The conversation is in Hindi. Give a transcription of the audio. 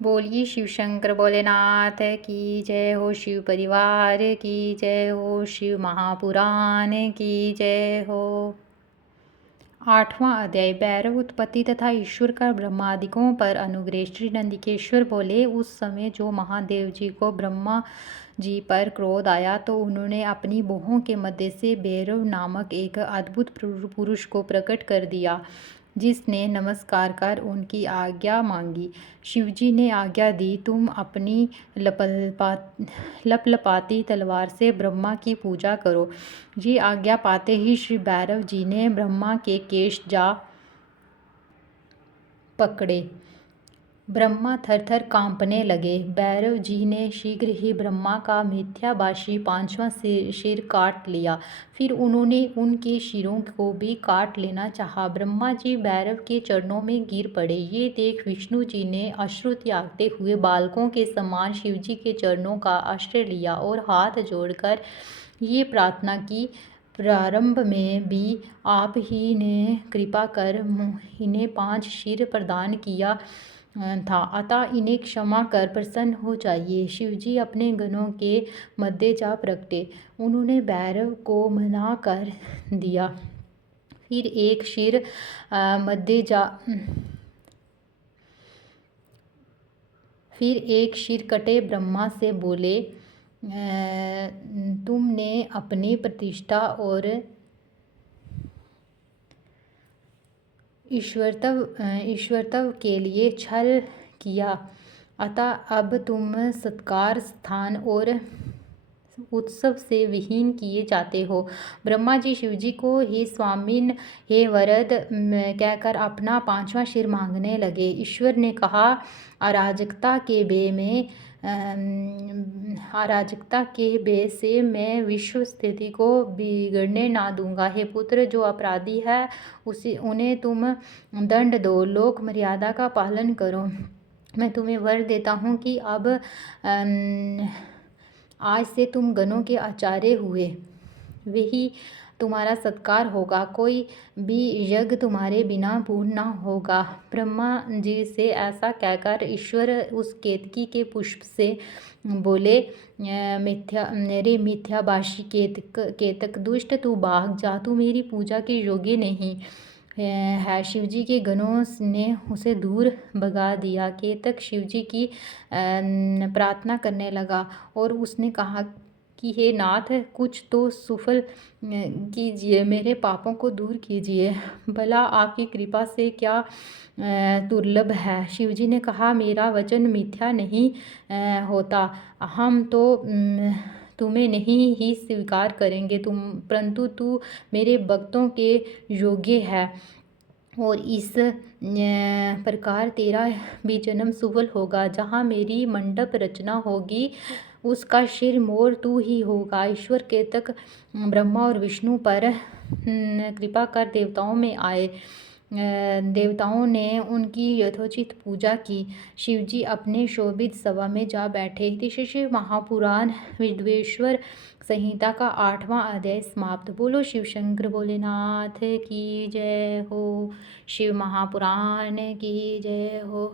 बोलिए शिव शंकर भोलेनाथ की जय हो। शिव परिवार की जय हो। शिव महापुराण की जय हो। 8वां अध्याय भैरव उत्पत्ति तथा ईश्वर का ब्रह्मादिकों पर अनुग्रह। श्री नंदिकेश्वर बोले, उस समय जो महादेव जी को ब्रह्मा जी पर क्रोध आया तो उन्होंने अपनी बाहों के मध्य से भैरव नामक एक अद्भुत पुरुष को प्रकट कर दिया, जिसने नमस्कार कर उनकी आज्ञा मांगी। शिवजी ने आज्ञा दी, तुम अपनी लपलपाती तलवार से ब्रह्मा की पूजा करो। ये आज्ञा पाते ही श्री भैरव जी ने ब्रह्मा के केश जा पकड़े। ब्रह्मा थर-थर कांपने लगे। भैरव जी ने शीघ्र ही ब्रह्मा का मिथ्याभाषी 5वां सिर काट लिया। फिर उन्होंने उनके शिरों को भी काट लेना चाहा। ब्रह्मा जी भैरव के चरणों में गिर पड़े। ये देख विष्णु जी ने अश्रु त्यागते हुए बालकों के समान शिवजी के चरणों का आश्रय लिया और हाथ जोड़कर ये प्रार्थना की, प्रारंभ में भी आप ही ने कृपा कर इन्हें 5 सिर प्रदान किया था, अतः इन्हें क्षमा कर प्रसन्न हो जाइए। शिवजी अपने गणों के मध्य जा प्रगटे। उन्होंने भैरव को मना कर दिया। फिर एक सिर मध्य जा फिर एक सिर कटे ब्रह्मा से बोले, तुमने अपनी प्रतिष्ठा और ईश्वरत्व के लिए छल किया, अतः अब तुम सत्कार, स्थान और उत्सव से विहीन किए जाते हो। ब्रह्मा जी शिवजी को हे स्वामिन, हे वरद कहकर अपना 5वां सिर मांगने लगे। ईश्वर ने कहा, अराजकता के भय से मैं विश्व स्थिति को बिगड़ने ना दूंगा। हे पुत्र, जो अपराधी है उन्हें तुम दंड दो, लोक मर्यादा का पालन करो। मैं तुम्हें वर देता हूँ कि अब आज से तुम गणों के आचार्य हुए, वही तुम्हारा सत्कार होगा। कोई भी यज्ञ तुम्हारे बिना पूर्ण न होगा। ब्रह्मा जी से ऐसा कहकर ईश्वर उस केतकी के पुष्प से बोले, रे मिथ्याभाषी केतक दुष्ट, तू भाग जा, तू मेरी पूजा के योग्य नहीं है। शिवजी के गणों ने उसे दूर भगा दिया। केतक शिवजी की प्रार्थना करने लगा और उसने कहा कि हे नाथ, कुछ तो सुफल कीजिए, मेरे पापों को दूर कीजिए। भला आपकी कृपा से क्या दुर्लभ है। शिवजी ने कहा, मेरा वचन मिथ्या नहीं होता। हम तो तुम्हें नहीं ही स्वीकार करेंगे, परंतु तू मेरे भक्तों के योग्य है और इस प्रकार तेरा भी जन्म सफल होगा। जहाँ मेरी मंडप रचना होगी उसका सिर मोर तू ही होगा। ईश्वर केतक ब्रह्मा और विष्णु पर कृपा कर देवताओं में आए। देवताओं ने उनकी यथोचित पूजा की। शिवजी अपने शोभित सभा में जा बैठे। इति श्री महापुराण विद्वेश्वर संहिता का 8वां अध्याय समाप्त। बोलो शिव शंकर भोलेनाथ की जय हो। शिव महापुराण की जय हो।